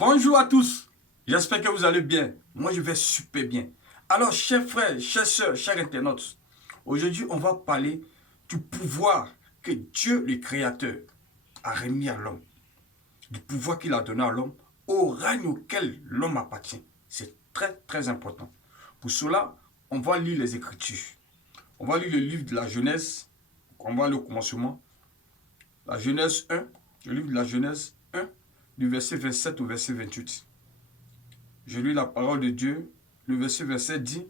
Bonjour à tous, j'espère que vous allez bien. Moi je vais super bien. Alors chers frères, chers sœurs, chers internautes, aujourd'hui on va parler du pouvoir que Dieu le Créateur a remis à l'homme. Du pouvoir qu'il a donné à l'homme au règne auquel l'homme appartient. C'est très très important. Pour cela, on va lire les Écritures. On va lire le livre de la Genèse, on va aller au commencement. La Genèse 1, le livre de la Genèse 1, du verset 27 au verset 28. Je lis la parole de Dieu. Le verset 27 dit,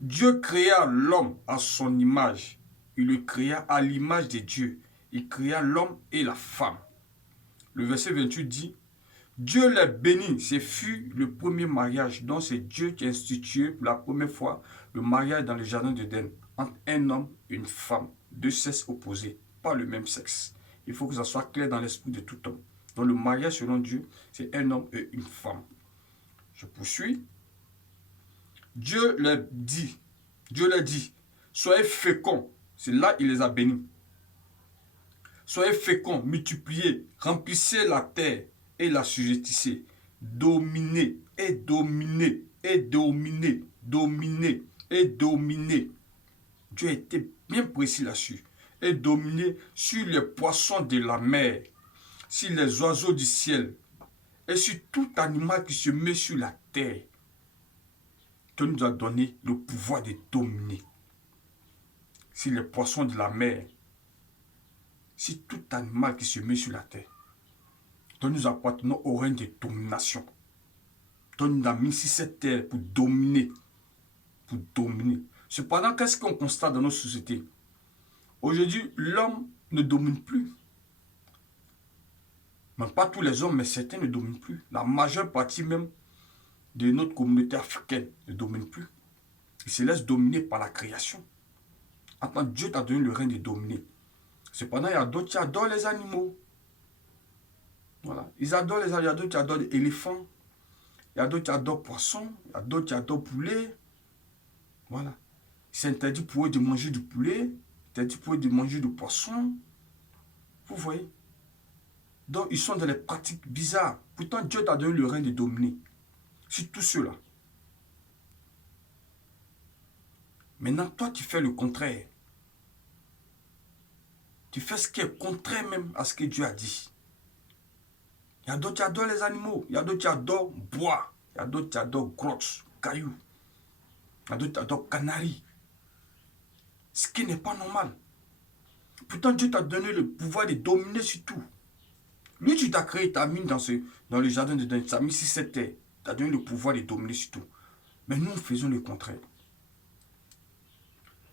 Dieu créa l'homme à son image. Il le créa à l'image de Dieu. Il créa l'homme et la femme. Le verset 28 dit, Dieu les bénit. Ce fut le premier mariage. Donc c'est Dieu qui a institué pour la première fois le mariage dans le jardin d'Éden entre un homme et une femme. Deux sexes opposés, pas le même sexe. Il faut que ça soit clair dans l'esprit de tout homme. Donc le mariage selon Dieu, c'est un homme et une femme. Je poursuis. Dieu leur dit, soyez féconds. C'est là il les a bénis. Soyez féconds, multipliez, remplissez la terre et la sujettissez. Dominez et dominez et dominez, dominez et dominez. Dieu a été bien précis là-dessus. Et dominez sur les poissons de la mer, sur les oiseaux du ciel et sur tout animal qui se met sur la terre. Dieu nous a donné le pouvoir de dominer sur les poissons de la mer, sur tout animal qui se met sur la terre. Dieu nous appartenons au règne de domination. Dieu nous a mis sur cette terre pour dominer. Pour dominer. Cependant, qu'est-ce qu'on constate dans nos sociétés? Aujourd'hui, l'homme ne domine plus. Même pas tous les hommes, mais certains ne dominent plus. La majeure partie même de notre communauté africaine ne domine plus. Ils se laissent dominer par la création. Attends, Dieu t'a donné le règne de dominer. Cependant, il y a d'autres qui adorent les animaux. Voilà. Ils adorent les animaux. Il y a d'autres qui adorent les éléphants. Il y a d'autres qui adorent poissons. Il y a d'autres qui adorent poulet. Voilà. C'est interdit pour eux de manger du poulet. C'est interdit pour eux de manger du poisson. Vous voyez? Donc, ils sont dans les pratiques bizarres. Pourtant, Dieu t'a donné le règne de dominer. Sur tout cela. Maintenant, toi, tu fais le contraire. Tu fais ce qui est contraire même à ce que Dieu a dit. Il y a d'autres qui adorent les animaux. Il y a d'autres qui adorent bois. Il y a d'autres qui adorent grottes, cailloux. Il y a d'autres qui adorent canaries. Ce qui n'est pas normal. Pourtant, Dieu t'a donné le pouvoir de dominer sur tout. Lui, tu t'as créé, t'as mis dans le jardin de Dieu. Tu as mis sur cette terre. Tu as donné le pouvoir de dominer sur tout. Mais nous, faisons le contraire.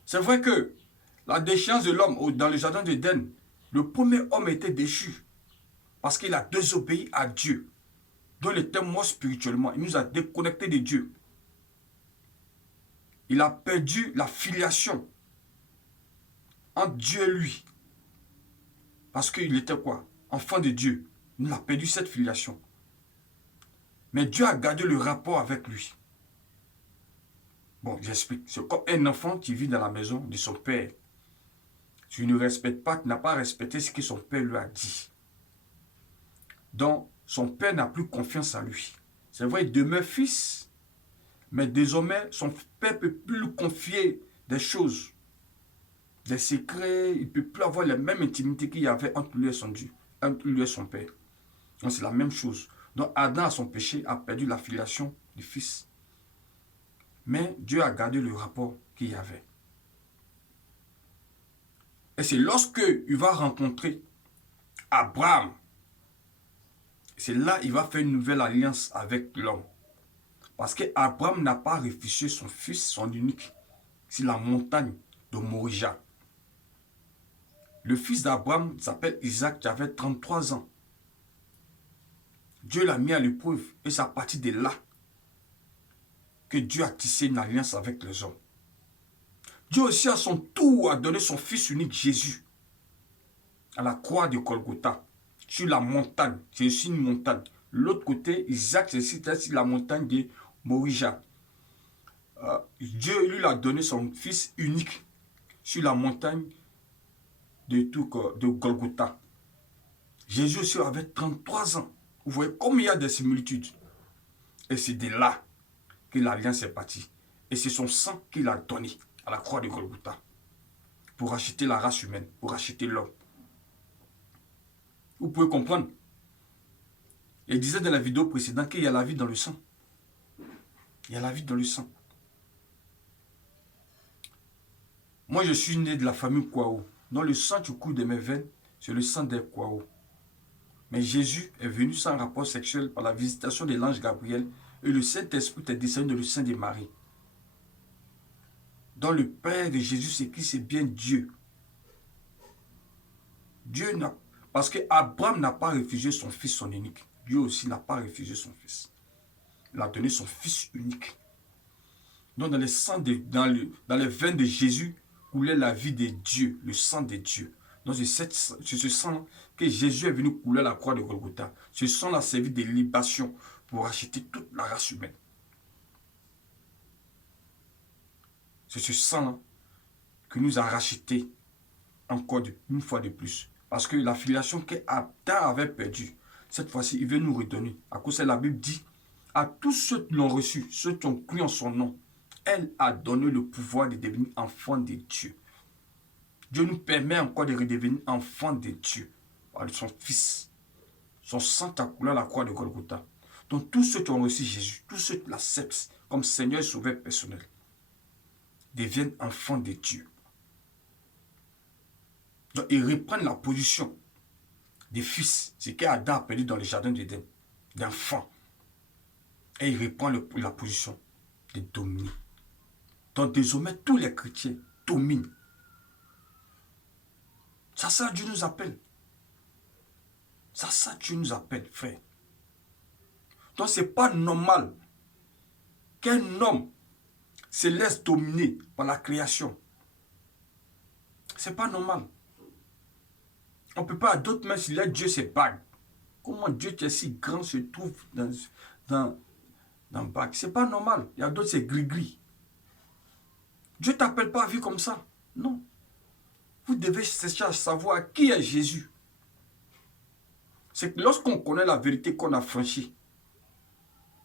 C'est vrai que la déchéance de l'homme dans le jardin d'Éden, le premier homme était déchu parce qu'il a désobéi à Dieu. Donc il était mort spirituellement. Il nous a déconnectés de Dieu. Il a perdu la filiation entre Dieu et lui. Parce qu'il était quoi? Enfant de Dieu. Il a perdu cette filiation. Mais Dieu a gardé le rapport avec lui. Bon, j'explique. C'est comme un enfant qui vit dans la maison de son père. Tu ne respectes pas, tu n'as pas respecté ce que son père lui a dit. Donc, son père n'a plus confiance en lui. C'est vrai, il demeure fils, mais désormais, son père ne peut plus lui confier des choses, des secrets. Il ne peut plus avoir la même intimité qu'il y avait entre lui et son Dieu, entre lui et son père. Donc, c'est la même chose. Donc, Adam, à son péché, a perdu la filiation du fils. Mais Dieu a gardé le rapport qu'il y avait. Et c'est lorsque il va rencontrer Abraham, c'est là qu'il va faire une nouvelle alliance avec l'homme. Parce qu'Abraham n'a pas réfugié son fils, son unique, sur la montagne de Morija. Le fils d'Abraham s'appelle Isaac, qui avait 33 ans. Dieu l'a mis à l'épreuve et c'est à partir de là que Dieu a tissé une alliance avec les hommes. Dieu aussi à son tour a donné son fils unique Jésus à la croix de Golgotha, sur la montagne. C'est aussi une montagne. L'autre côté, Isaac, c'est sur la montagne de Morija. Dieu lui a donné son fils unique sur la montagne de Golgotha. Jésus aussi avait 33 ans. Vous voyez, comme il y a des similitudes. Et c'est de là que l'alliance est partie. Et c'est son sang qu'il a donné à la croix de Golgotha pour racheter la race humaine, pour racheter l'homme. Vous pouvez comprendre. Il disait dans la vidéo précédente qu'il y a la vie dans le sang. Il y a la vie dans le sang. Moi, je suis né de la famille Kwao. Dans le sang qui coule de mes veines, c'est le sang des Kwao. Mais Jésus est venu sans rapport sexuel par la visitation de l'ange Gabriel et le Saint-Esprit est descendu dans le sein de Marie. Dans le Père de Jésus, c'est qui? C'est bien Dieu. Dieu n'a... Parce qu'Abraham n'a pas refusé son fils, son unique. Dieu aussi n'a pas refusé son fils. Il a donné son fils unique. Donc dans les veines de Jésus coulait la vie de Dieu, le sang de Dieu. Donc c'est ce sang que Jésus est venu couler à la croix de Golgotha. Ce sang a servi de libation pour racheter toute la race humaine. C'est ce sang qui nous a racheté encore une fois de plus. Parce que la filiation qu'Adam avait perdue, cette fois-ci, il veut nous redonner. À cause de la Bible dit, à tous ceux qui l'ont reçu, ceux qui ont cru en son nom, elle a donné le pouvoir de devenir enfants de Dieu. Dieu nous permet encore de redevenir enfants de Dieu par son Fils. Son sang a coulé à la croix de Golgotha. Donc tous ceux qui ont reçu Jésus, tous ceux qui l'acceptent comme Seigneur et Sauveur personnel, deviennent enfants de Dieu. Donc ils reprennent la position des fils, ce qu'Adam a perdu dans le jardin d'Éden, d'enfants. Et il reprend la position de dominer. Donc désormais, tous les chrétiens dominent. Ça, Dieu nous appelle. Ça, Dieu nous appelle, frère. Donc, ce n'est pas normal qu'un homme se laisse dominer par la création. Ce n'est pas normal. On ne peut pas à d'autres mains, s'il y a Dieu, c'est bague. Comment Dieu qui est si grand se trouve dans bague? Ce n'est pas normal. Il y a d'autres, c'est gris-gris. Dieu ne t'appelle pas à vivre comme ça. Non. Vous devez chercher à savoir qui est Jésus. C'est que lorsqu'on connaît la vérité qu'on a franchie,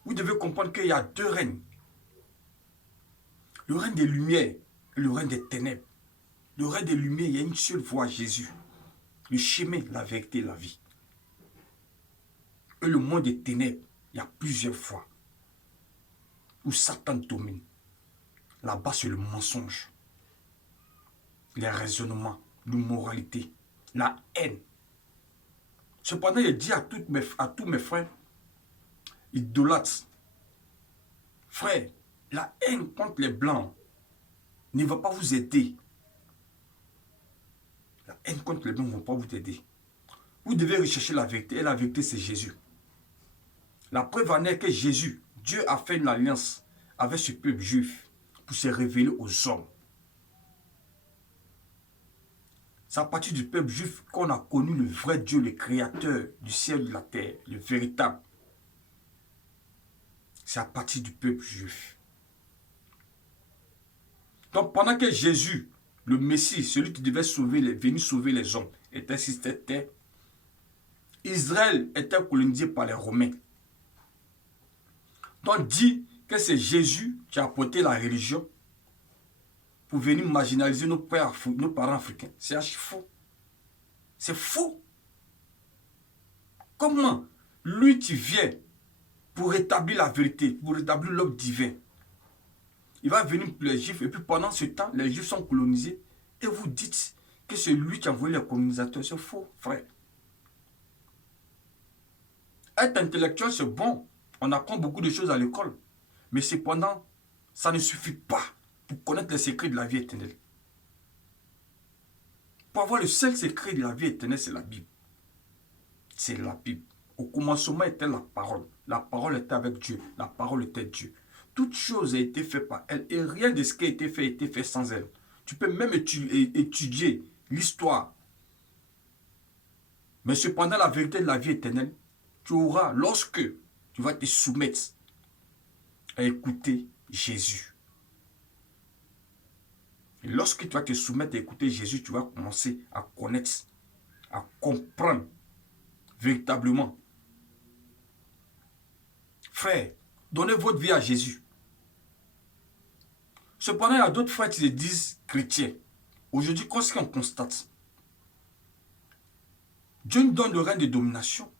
vous devez comprendre qu'il y a deux règnes. Le règne des lumières et le règne des ténèbres. Le règne des lumières, il y a une seule voie, Jésus. Le chemin, la vérité, la vie. Et le monde des ténèbres, il y a plusieurs fois où Satan domine. Là-bas, c'est le mensonge, les raisonnements, l'immoralité, la haine. Cependant, il dit à tous mes frères, idolâtres, frères, la haine contre les blancs ne va pas vous aider. La haine contre les blancs ne va pas vous aider. Vous devez rechercher la vérité, et la vérité, c'est Jésus. La preuve en est que Jésus, Dieu a fait une alliance avec ce peuple juif pour se révéler aux hommes. C'est à partir du peuple juif qu'on a connu le vrai Dieu, le créateur du ciel et de la terre, le véritable. C'est à partir du peuple juif. Donc pendant que Jésus, le Messie, celui qui devait venir sauver les hommes, était sur cette terre, Israël était colonisé par les Romains. Donc dit que c'est Jésus qui a apporté la religion pour venir marginaliser nos parents africains. C'est archi faux. C'est faux. Comment lui qui vient pour rétablir la vérité, pour rétablir l'homme divin, il va venir pour les Juifs et puis pendant ce temps, les Juifs sont colonisés et vous dites que c'est lui qui a envoyé les colonisateurs. C'est faux, frère. Être intellectuel, c'est bon. On apprend beaucoup de choses à l'école. Mais cependant, ça ne suffit pas pour connaître les secrets de la vie éternelle. Pour avoir le seul secret de la vie éternelle, c'est la Bible. C'est la Bible. Au commencement était la parole. La parole était avec Dieu. La parole était Dieu. Toute chose a été faite par elle. Et rien de ce qui a été fait sans elle. Tu peux même étudier l'histoire. Mais cependant, la vérité de la vie éternelle, tu auras, lorsque tu vas te soumettre à écouter Jésus. Et lorsque tu vas te soumettre à écouter Jésus, tu vas commencer à connaître, à comprendre véritablement Frère, donnez votre vie à Jésus. Cependant, il y a d'autres frères qui se disent chrétiens. Aujourd'hui, qu'est-ce qu'on constate? Dieu nous donne le règne de domination.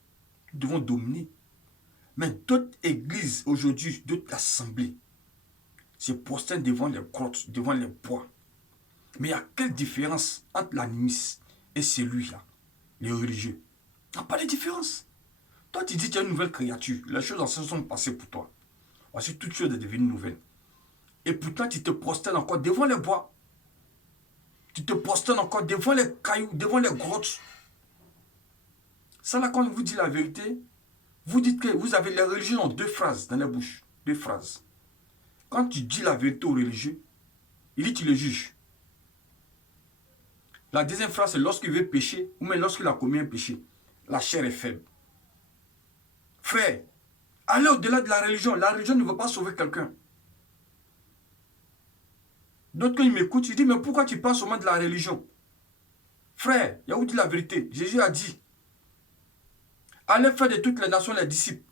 Nous devons dominer. Mais d'autres églises aujourd'hui, d'autres assemblées, se prosternent devant les grottes, devant les bois. Mais il y a quelle différence entre l'animiste et celui-là, les religieux? Il n'y a pas de différence. Toi, tu dis que tu es une nouvelle créature. Les choses anciennes sont passées pour toi. Voici toute chose est devenue nouvelle. Et pourtant, tu te prosternes encore devant les bois. Tu te prosternes encore devant les cailloux, devant les grottes. Ça là, quand on vous dit la vérité, vous dites que vous avez les religieux ont deux phrases dans la bouche. Deux phrases. Quand tu dis la vérité aux religieux, il dit tu le juges. La deuxième phrase, c'est lorsqu'il veut pécher, ou même lorsqu'il a commis un péché. La chair est faible. Frère, allez au-delà de la religion. La religion ne veut pas sauver quelqu'un. D'autres, quand ils m'écoutent, ils disent, mais pourquoi tu parles seulement de la religion? Frère, il y a où dit la vérité. Jésus a dit, allez faire de toutes les nations les disciples.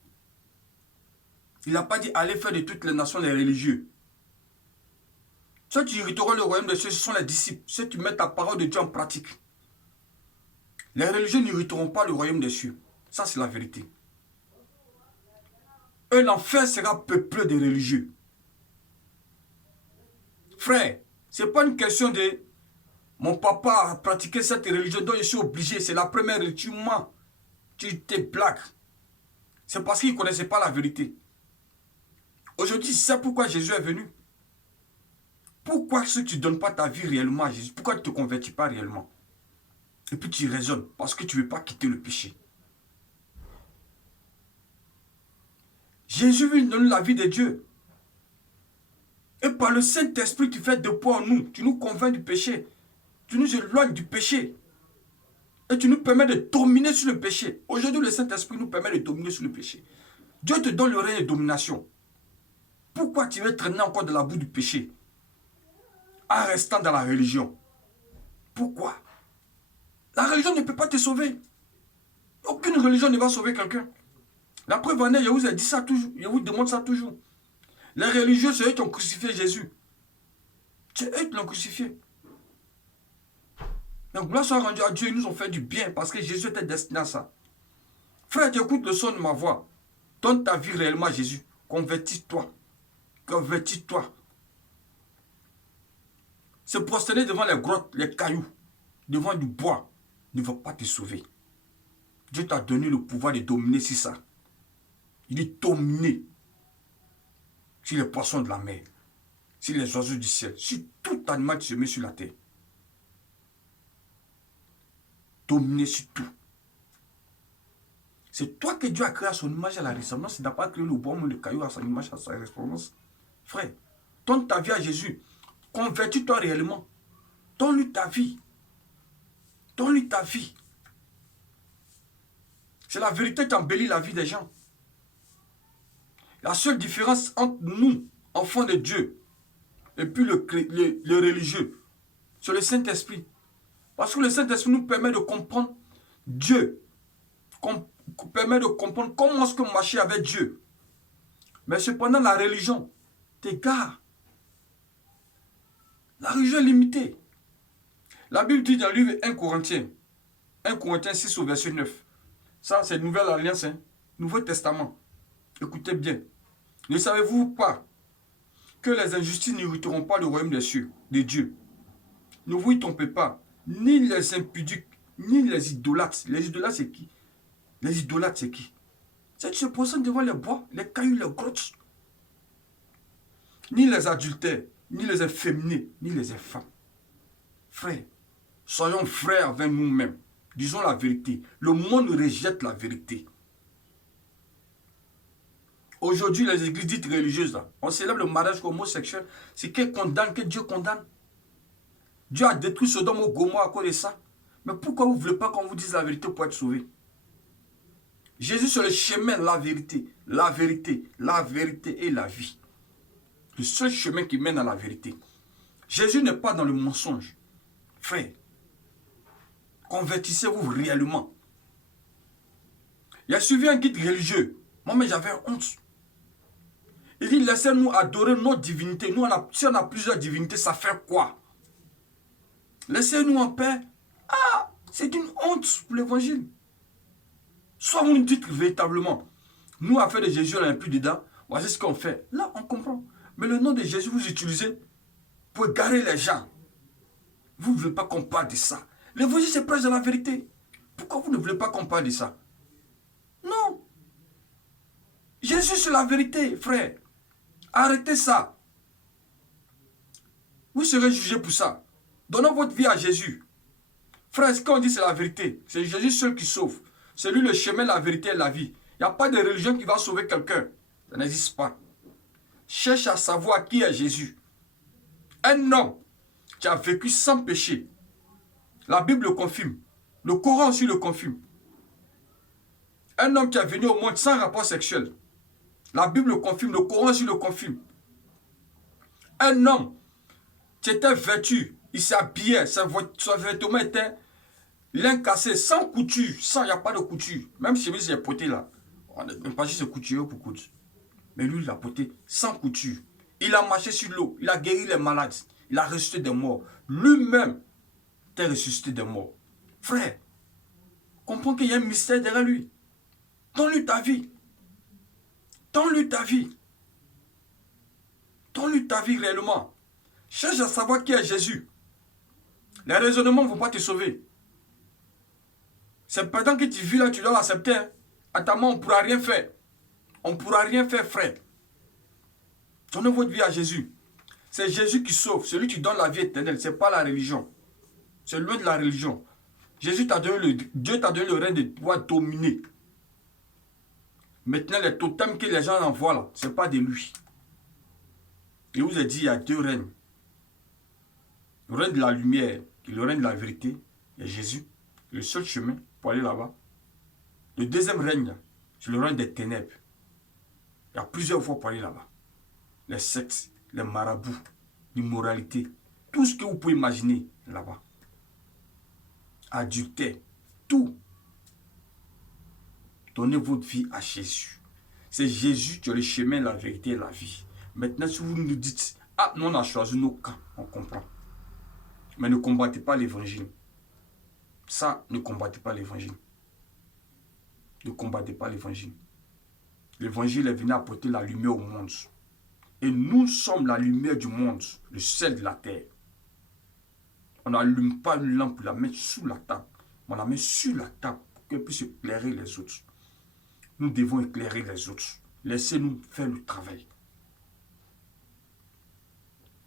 Il n'a pas dit, allez faire de toutes les nations les religieux. Ceux qui hériteront le royaume de Dieu, ce sont les disciples. Ceux qui mettent la parole de Dieu en pratique. Les religieux n'hériteront pas le royaume des cieux. Ça, c'est la vérité. Eux, l'enfer sera peuplé de religieux. Frère, ce n'est pas une question de mon papa a pratiqué cette religion, donc je suis obligé. C'est la première religion. Tu te blagues. C'est parce qu'ils ne connaissaient pas la vérité. Aujourd'hui, c'est pourquoi Jésus est venu. Pourquoi est-ce que tu ne donnes pas ta vie réellement à Jésus? Pourquoi tu ne te convertis pas réellement? Et puis tu raisonnes parce que tu ne veux pas quitter le péché. Jésus veut nous donner la vie de Dieu. Et par le Saint-Esprit, tu fais de poids en nous. Tu nous convaincs du péché. Tu nous éloignes du péché. Et tu nous permets de dominer sur le péché. Aujourd'hui, le Saint-Esprit nous permet de dominer sur le péché. Dieu te donne le règne de domination. Pourquoi tu veux traîner encore dans la boue du péché en restant dans la religion? Pourquoi? La religion ne peut pas te sauver. Aucune religion ne va sauver quelqu'un. La preuve en est, je vous ai dit ça toujours. Je vous demande ça toujours. Les religieux, c'est eux qui ont crucifié Jésus. C'est eux qui l'ont crucifié. Donc, gloire soit rendue à Dieu, ils nous ont fait du bien parce que Jésus était destiné à ça. Frère, tu écoutes le son de ma voix. Donne ta vie réellement à Jésus. Convertis-toi. Convertis-toi. Se prosterner devant les grottes, les cailloux, devant du bois, ne va pas te sauver. Dieu t'a donné le pouvoir de dominer sur ça. Il est dominé sur les poissons de la mer, sur les oiseaux du ciel, sur tout animal qui se met sur la terre. Dominer sur tout. C'est toi que Dieu a créé à son image et à la ressemblance. Il n'a pas créé le bois ou le caillou à son image et à sa ressemblance. Frère, donne ta vie à Jésus. Convertis-toi réellement. Donne-lui ta vie. Donne-lui ta vie. C'est la vérité qui embellit la vie des gens. La seule différence entre nous, enfants de Dieu, et puis le religieux, c'est le Saint-Esprit. Parce que le Saint-Esprit nous permet de comprendre Dieu. Permet de comprendre comment est-ce qu'on marchait avec Dieu. Mais cependant, la religion t'égare. La religion est limitée. La Bible dit dans le livre 1 Corinthiens 6 au verset 9. Ça, c'est Nouvelle Alliance, hein? Nouveau Testament. Écoutez bien. Ne savez-vous pas que les injustices n'hériteront pas le royaume des cieux, de Dieu? Ne vous y trompez pas. Ni les impudiques, ni les idolâtres. Les idolâtres, c'est qui? Les idolâtres, c'est qui? C'est qui se posent devant les bois, les cailloux, les grottes. Ni les adultères, ni les efféminés, ni les infâmes. Frères, soyons frères avec nous-mêmes. Disons la vérité. Le monde rejette la vérité. Aujourd'hui, les églises dites religieuses, là, on célèbre le mariage homosexuel. C'est que Dieu condamne. Dieu a détruit Sodome et Gomorrhe à cause de ça. Mais pourquoi vous ne voulez pas qu'on vous dise la vérité pour être sauvé? Jésus, c'est le chemin, la vérité, et la vie. Le seul chemin qui mène à la vérité. Jésus n'est pas dans le mensonge. Frère, convertissez-vous réellement. Il a suivi un guide religieux. Moi, mais j'avais honte. Il dit, laissez-nous adorer nos divinités. Nous, si on a plusieurs divinités, ça fait quoi? Laissez-nous en paix. Ah, c'est une honte pour l'évangile. Soit vous nous dites véritablement, nous, affaire de Jésus, on n'a plus dedans. Voici ce qu'on fait. Là, on comprend. Mais le nom de Jésus, vous utilisez pour égarer les gens. Vous ne voulez pas qu'on parle de ça. L'évangile, c'est presque la vérité. Pourquoi vous ne voulez pas qu'on parle de ça? Non. Jésus, c'est la vérité, frère. Arrêtez ça. Vous serez jugé pour ça. Donnez votre vie à Jésus. Frère, ce qu'on dit, c'est la vérité. C'est Jésus seul qui sauve. C'est lui le chemin, la vérité et la vie. Il n'y a pas de religion qui va sauver quelqu'un. Ça n'existe pas. Cherche à savoir qui est Jésus. Un homme qui a vécu sans péché. La Bible le confirme. Le Coran aussi le confirme. Un homme qui est venu au monde sans rapport sexuel. La Bible le confirme. Le Coran aussi le confirme. Un homme qui était vêtu. Il s'habillait. Son vêtement était lin cassé, sans couture. Il n'y a pas de couture. Même chemise, il est porté là. On n'est pas juste couture pour couture. Mais lui, il l'a porté sans couture. Il a marché sur l'eau. Il a guéri les malades. Il a ressuscité des morts. Lui-même est ressuscité des morts. Frère, comprends qu'il y a un mystère derrière lui. Donne-lui ta vie. Donne-lui ta vie. Donne-lui ta vie réellement. Cherche à savoir qui est Jésus. Les raisonnements ne vont pas te sauver. C'est pendant que tu vis là, tu dois l'accepter. Hein. Attends, on ne pourra rien faire. On ne pourra rien faire, frère. Donnez votre vie à Jésus. C'est Jésus qui sauve. Celui qui donne la vie éternelle. Ce n'est pas la religion. C'est loin de la religion. Dieu t'a donné le règne de pouvoir dominer. Maintenant, les totems que les gens envoient là, ce n'est pas de lui. Je vous ai dit, il y a deux règnes. Le règne de la lumière et le règne de la vérité. Il y a Jésus. Le seul chemin pour aller là-bas. Le deuxième règne, c'est le règne des ténèbres. Il y a plusieurs voies pour aller là-bas. Les sectes, les marabouts, l'immoralité, tout ce que vous pouvez imaginer là-bas. Adultère, tout. Donnez votre vie à Jésus. C'est Jésus qui est le chemin, la vérité et la vie. Maintenant, si vous nous dites, ah, nous on a choisi nos camps, on comprend. Mais ne combattez pas l'évangile. Ça, ne combattez pas l'évangile. Ne combattez pas l'évangile. L'évangile est venu apporter la lumière au monde. Et nous sommes la lumière du monde, le sel de la terre. On n'allume pas une lampe pour la mettre sous la table. On la met sur la table pour qu'elle puisse éclairer les autres. Nous devons éclairer les autres. Laissez-nous faire le travail.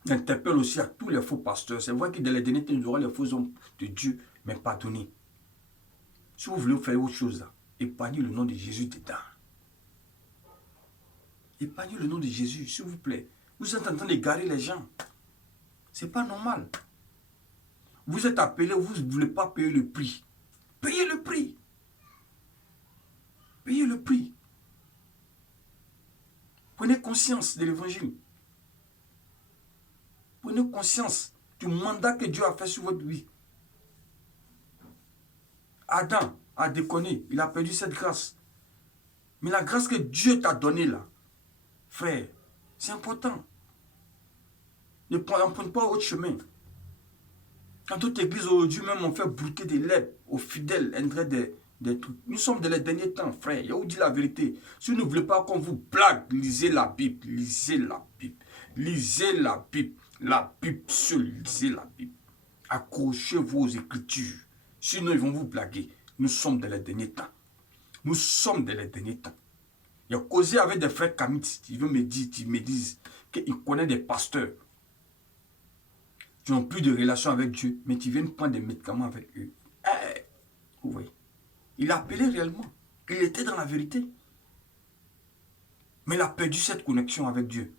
J'interpelle aussi à tous les faux pasteurs. C'est vrai que dans les derniers temps, nous aurons les faux hommes de Dieu, mais pardonnez. Si vous voulez faire autre chose, épargnez le nom de Jésus dedans. Épargnez le nom de Jésus, s'il vous plaît. Vous êtes en train d'égarer les gens. Ce n'est pas normal. Vous êtes appelé, vous ne voulez pas payer le prix. Payez le prix. Payez le prix. Prenez conscience de l'évangile. Prenez conscience du mandat que Dieu a fait sur votre vie. Adam a déconné, il a perdu cette grâce. Mais la grâce que Dieu t'a donnée là, frère, c'est important. Ne prends pas autre chemin. Dans toute église aujourd'hui même, on fait brouter des lettres aux fidèles, des trucs. Nous sommes dans les derniers temps, frère. Je vous dis la vérité. Si vous ne voulez pas qu'on vous blague, lisez la Bible. Lisez la Bible. Lisez la Bible. La Bible seule, lisez la Bible. Accrochez-vous aux Écritures. Sinon, ils vont vous blaguer. Nous sommes dans les derniers temps. Nous sommes dans les derniers temps. Il a causé avec des frères kamites. Ils me disent qu'ils connaissent des pasteurs qui n'ont plus de relation avec Dieu, mais qui viennent prendre des médicaments avec eux. Vous voyez. Il a appelé réellement. Il était dans la vérité. Mais il a perdu cette connexion avec Dieu.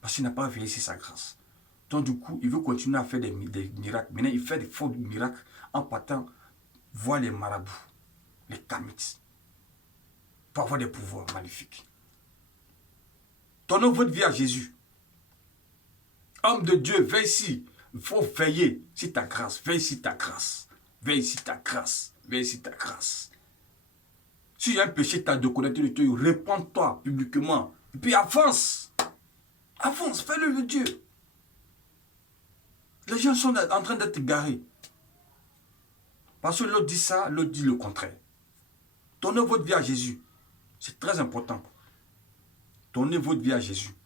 Parce qu'il n'a pas veillé sur sa grâce. Donc du coup, il veut continuer à faire des miracles. Maintenant, il fait des faux miracles en partant voir les marabouts, les kamites, pour avoir des pouvoirs maléfiques. Donnez votre vie à Jésus. Homme de Dieu, veille ici. Il faut veiller sur ta grâce. Veille sur ta grâce. Veille sur ta grâce. Veille sur ta grâce. Si il y a un péché, tu as déconnecté de Dieu, répands-toi publiquement. Et puis avance. Avance, fais-le Dieu. Les gens sont en train d'être garés. Parce que l'autre dit ça, l'autre dit le contraire. Donnez votre vie à Jésus. C'est très important. Donnez votre vie à Jésus.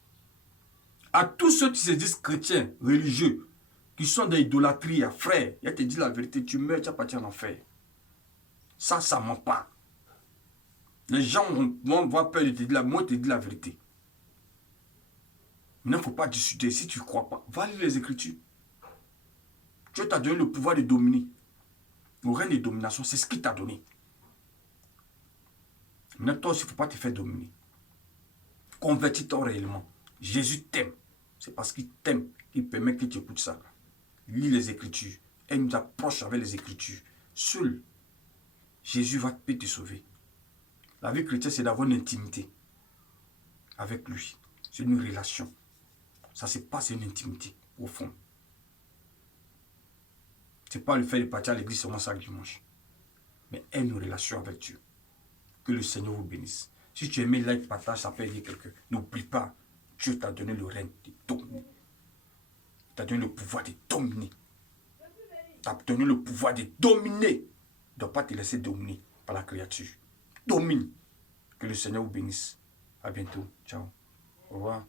À tous ceux qui se disent chrétiens, religieux, qui sont des idolâtries, frère, il te dit la vérité, tu meurs, tu vas partir en enfer. Ça ne ment pas. Les gens vont avoir peur de te dire la moi, te dis la vérité. Il ne faut pas discuter. Si tu ne crois pas, va lire les Écritures. Dieu t'a donné le pouvoir de dominer. Le règne de domination, c'est ce qu'il t'a donné. Maintenant, toi aussi, il ne faut pas te faire dominer. Convertis-toi réellement. Jésus t'aime. C'est parce qu'il t'aime qu'il permet que tu écoutes ça. Lis les Écritures. Elle nous approche avec les Écritures. Seul, Jésus va te sauver. La vie chrétienne, c'est d'avoir une intimité avec lui. C'est une relation. Ça se passe, une intimité, au fond. Ce n'est pas le fait de partir à l'église seulement chaque dimanche. Mais une relation avec Dieu. Que le Seigneur vous bénisse. Si tu aimais, like, partage, ça peut aider quelqu'un. N'oublie pas, Dieu t'a donné le règne de dominer. Il t'a donné le pouvoir de dominer. Il t'a donné le pouvoir de dominer. Il ne doit pas te laisser dominer par la créature. Domine. Que le Seigneur vous bénisse. À bientôt. Ciao. Au revoir.